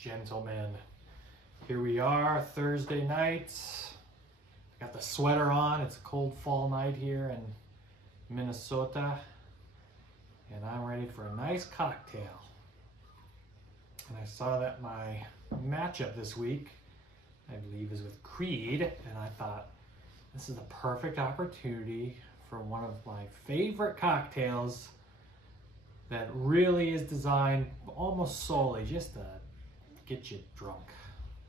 gentlemen, here we are, Thursday night. Got the sweater on. It's a cold fall night here in Minnesota, and I'm ready for a nice cocktail. And I saw that my matchup this week, I believe, is with Creed, and I thought this is a perfect opportunity for one of my favorite cocktails that really is designed almost solely just to get you drunk.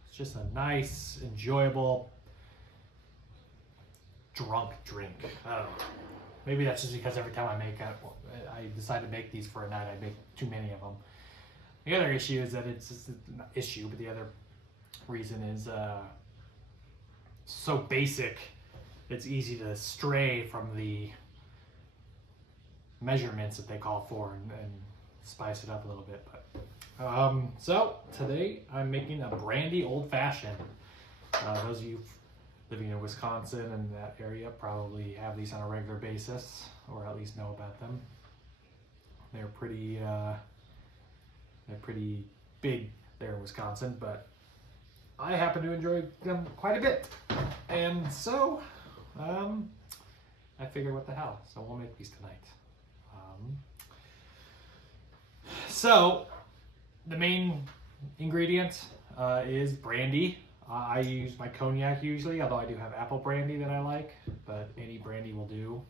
It's just a nice, enjoyable, drunk drink. I don't know. Maybe that's just because every time I decide to make these for a night, I make too many of them. The other issue is that it's just not issue, but the other reason is so basic, it's easy to stray from the measurements that they call for and spice it up a little bit. But so today I'm making a Brandy Old Fashioned. Those of you living in Wisconsin and that area probably have these on a regular basis, or at least know about them. They're pretty big there in Wisconsin, but I happen to enjoy them quite a bit. And so I figured, what the hell? So we'll make these tonight. So the main ingredient is brandy. I use my cognac usually, although I do have apple brandy that I like, but any brandy will do.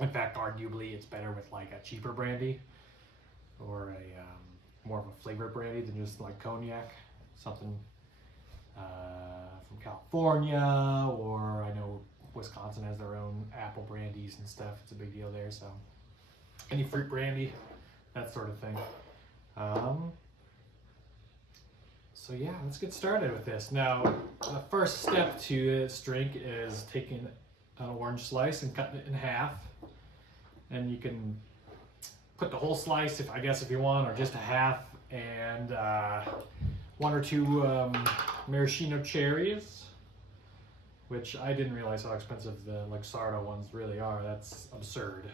In fact, arguably it's better with like a cheaper brandy or a more of a flavored brandy than just like cognac. Something from California, or I know Wisconsin has their own apple brandies and stuff. It's a big deal there, so any fruit brandy, that sort of thing. So yeah, let's get started with this. Now, the first step to this drink is taking an orange slice and cutting it in half. And you can put the whole slice, if you want, or just a half, and one or two maraschino cherries, which I didn't realize how expensive the Luxardo ones really are. That's absurd.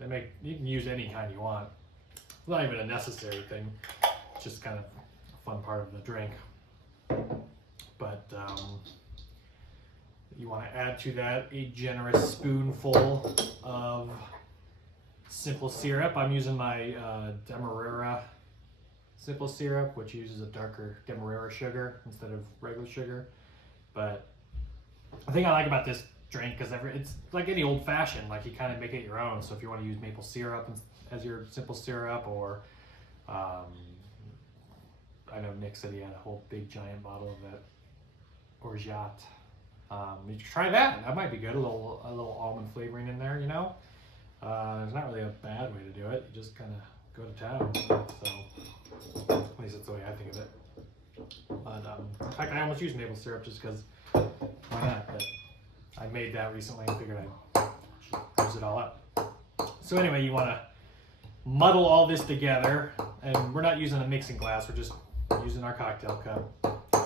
You can use any kind you want. It's not even a necessary thing. It's just kind of a fun part of the drink. But you want to add to that a generous spoonful of simple syrup. I'm using my Demerara simple syrup, which uses a darker Demerara sugar instead of regular sugar. But the thing I like about this drink, because it's like any old fashioned, like you kind of make it your own. So if you want to use maple syrup as your simple syrup, or I know Nick said he had a whole big giant bottle of that orgeat. You can try that. That might be good. A little almond flavoring in there, you know. There's not really a bad way to do it. You just kind of go to town. So at least that's the way I think of it. But in fact, I almost use maple syrup just because why not? But I made that recently and figured I'd use it all up. So anyway, you want to muddle all this together, and we're not using a mixing glass. We're just using our cocktail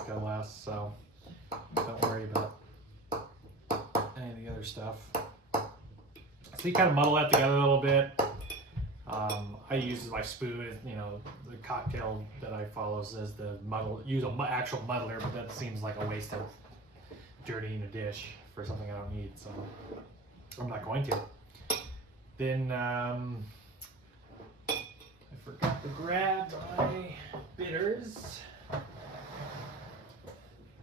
glass. So don't worry about any of the other stuff. So you kind of muddle that together a little bit. I use my spoon. You know, the cocktail that I follow says use an actual muddler, but that seems like a waste of dirtying a dish for something I don't need, so I'm not going to. Then I forgot to grab my bitters. It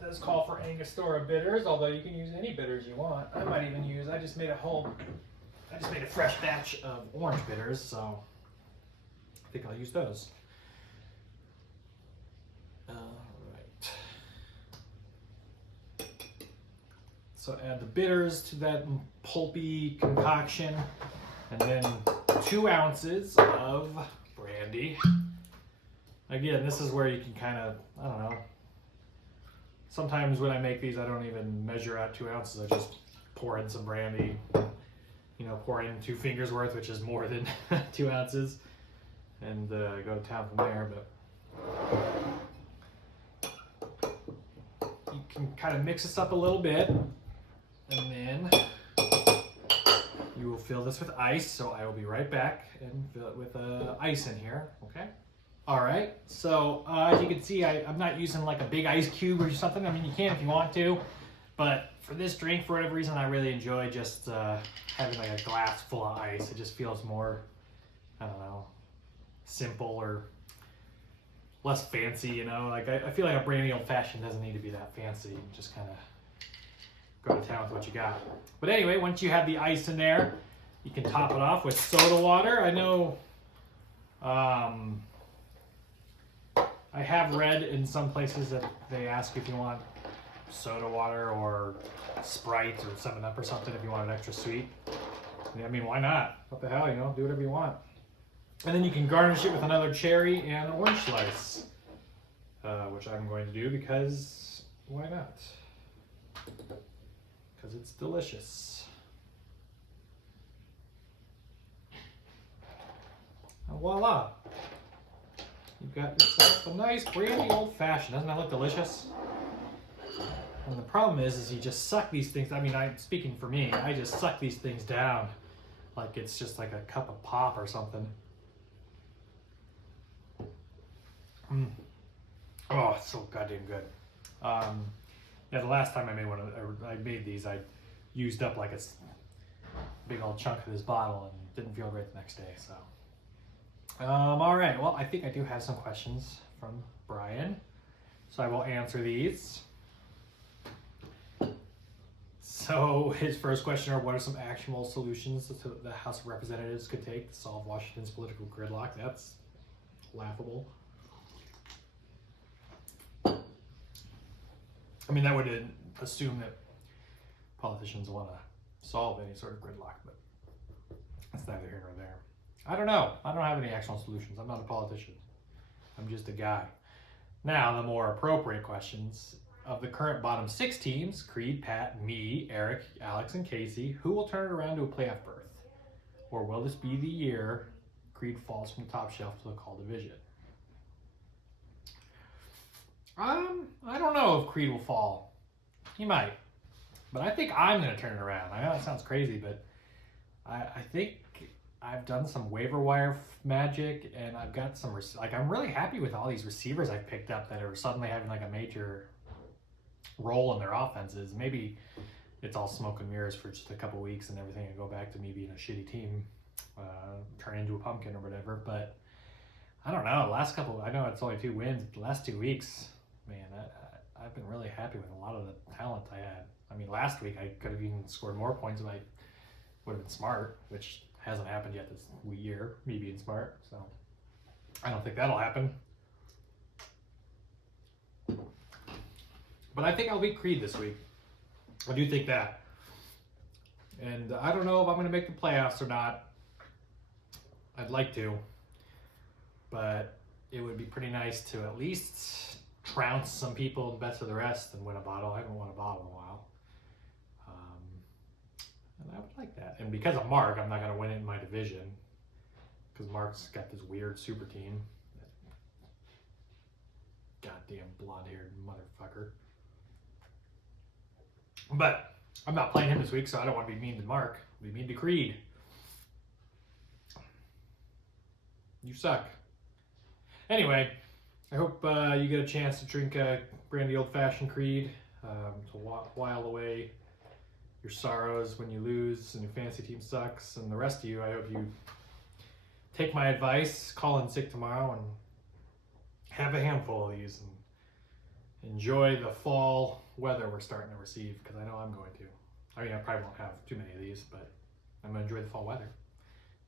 does call for Angostura bitters, although you can use any bitters you want. I just made a fresh batch of orange bitters, so I think I'll use those. Alright. So add the bitters to that pulpy concoction, and then 2 ounces of brandy. Again, this is where you can kind of, I don't know. Sometimes when I make these, I don't even measure out 2 ounces. I just pour in some brandy. You know, pour in 2 fingers worth, which is more than 2 ounces, and go to town from there. But you can kind of mix this up a little bit, and then you will fill this with ice. So I will be right back and fill it with ice in here, okay? All right, so as you can see, I'm not using like a big ice cube or something. I mean, you can if you want to, but for this drink, for whatever reason, I really enjoy just having like a glass full of ice. It just feels more, I don't know, simple or less fancy, you know? Like I feel like a Brandy Old Fashioned doesn't need to be that fancy. You just kind of go to town with what you got. But anyway, once you have the ice in there, you can top it off with soda water. I know I have read in some places that they ask if you want soda water or Sprite or 7-Up or something if you want it extra sweet. I mean, why not? What the hell, you know? Do whatever you want. And then you can garnish it with another cherry and orange slice, which I'm going to do because why not? Because it's delicious. And voila! You've got yourself a nice Brandy Old Fashioned. Doesn't that look delicious? And the problem is you just suck these things. I mean, speaking for me, I just suck these things down like it's just like a cup of pop or something. Oh, it's so goddamn good. Yeah, the last time I made these, I used up like a big old chunk of this bottle and didn't feel great the next day. So, all right. Well, I think I do have some questions from Brian, so I will answer these. So his first question are, what are some actionable solutions that the House of Representatives could take to solve Washington's political gridlock? That's laughable. I mean, that would assume that politicians want to solve any sort of gridlock, but that's neither here nor there. I don't know. I don't have any actual solutions. I'm not a politician. I'm just a guy. Now, the more appropriate questions. Of the current bottom 6 teams, Creed, Pat, me, Eric, Alex, and Casey, who will turn it around to a playoff berth? Or will this be the year Creed falls from the top shelf to the call division? I don't know if Creed will fall. He might. But I think I'm going to turn it around. I know that sounds crazy, but I think I've done some waiver wire magic, and I've got some, I'm really happy with all these receivers I've picked up that are suddenly having like a major role in their offenses. Maybe it's all smoke and mirrors for just a couple weeks and everything will go back to me being a shitty team, turn into a pumpkin or whatever. But I don't know. I know it's only 2 wins, but the last 2 weeks, man, I've been really happy with a lot of the talent I had. I mean, last week I could have even scored more points if I would have been smart, which hasn't happened yet this year, me being smart. So I don't think that'll happen. But I think I'll beat Creed this week. I do think that. And I don't know if I'm going to make the playoffs or not. I'd like to. But it would be pretty nice to at least trounce some people and best of the rest and win a bottle. I haven't won a bottle in a while. And I would like that. And because of Mark, I'm not going to win it in my division. Because Mark's got this weird super team. Goddamn blonde-haired motherfucker. But I'm not playing him this week, so I don't want to be mean to Mark. Be mean to Creed. You suck. Anyway, I hope you get a chance to drink a Brandy Old Fashioned Creed to while away your sorrows when you lose and your fantasy team sucks. And the rest of you, I hope you take my advice, call in sick tomorrow, and have a handful of these and enjoy the fall weather we're starting to receive, because I know I'm going to. I mean, I probably won't have too many of these, but I'm going to enjoy the fall weather.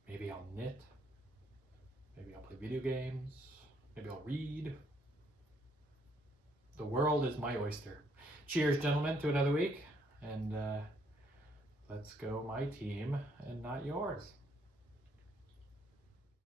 Maybe I'll knit. Maybe I'll play video games. Maybe I'll read. The world is my oyster. Cheers, gentlemen, to another week. And let's go my team and not yours.